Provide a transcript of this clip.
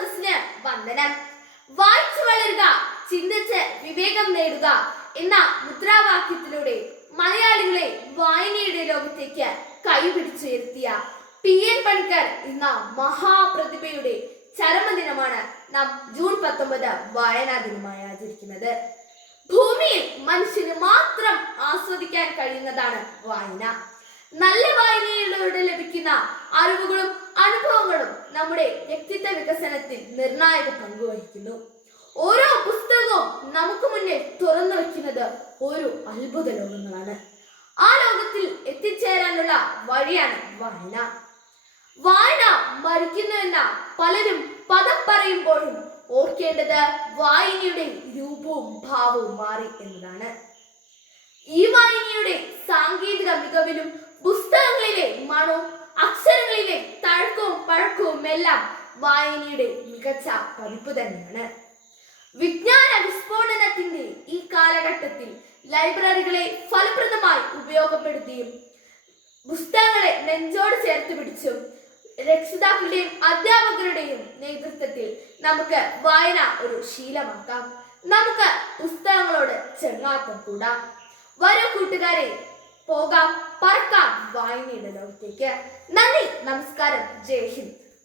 സദസ്സിന് വന്ദനം. വായിച്ചു വളരുക, ചിന്തിച്ച് വിവേകം നേടുക എന്ന മുദ്രാവാക്യത്തിലൂടെ മലയാളികളെ വായനയുടെ ലോകത്തേക്ക് കൈപിടിച്ചുയർത്തിയ PN പണിക്കർ എന്ന മഹാപ്രതിഭയുടെ ചരമദിനമാണ് നാം ജൂൺ 19 വായനാ ദിനമായി ആചരിക്കുന്നത്. ഭൂമിയിൽ മനുഷ്യന് മാത്രം ആസ്വദിക്കാൻ കഴിയുന്നതാണ് വായന. നല്ല വായനയിലൂടെ ലഭിക്കുന്ന അറിവുകളും അനുഭവങ്ങളും നമ്മുടെ വ്യക്തിത്വ വികസനത്തിൽ നിർണായക പങ്ക് വഹിക്കുന്നു. ഓരോ പുസ്തകവും നമുക്ക് മുന്നിൽ തുറന്നു വയ്ക്കുന്നത് ഒരു അത്ഭുത ലോകങ്ങളാണ്. ആ ലോകത്തിൽ എത്തിച്ചേരാനുള്ള വഴിയാണ് വായന. വായന മരിക്കുന്നു എന്ന പലരും പദം പറയുമ്പോഴും ഓർക്കേണ്ടത് വായനയുടെ രൂപവും ഭാവവും മാറി എന്നതാണ്. ഈ വായനയുടെ സാങ്കേതിക മികവിലും പുസ്തകങ്ങളിലെ മണവും അക്ഷരങ്ങളിലെ തഴക്കവും പഴക്കവും എല്ലാം വായനയുടെ മികച്ച പതിപ്പ് തന്നെയാണ്. വിജ്ഞാന വിസ്ഫോടനത്തിന്റെ ഈ കാലഘട്ടത്തിൽ ലൈബ്രറികളെ ഫലപ്രദമായി ഉപയോഗപ്പെടുത്തിയും പുസ്തകങ്ങളെ നെഞ്ചോട് ചേർത്ത് പിടിച്ചും രക്ഷിതാക്കളുടെയും അധ്യാപകരുടെയും നേതൃത്വത്തിൽ നമുക്ക് വായന ഒരു ശീലമാക്കാം. നമുക്ക് പുസ്തകങ്ങളോട് ചെങ്ങാത്തം കൂടാം. വരൂ കൂട്ടുകാരെ, പോകാം, പറക്കാം വായനയുടെ ലോകത്തേക്ക്. നന്ദി, നമസ്കാരം, ജയ് ഹിന്ദ്.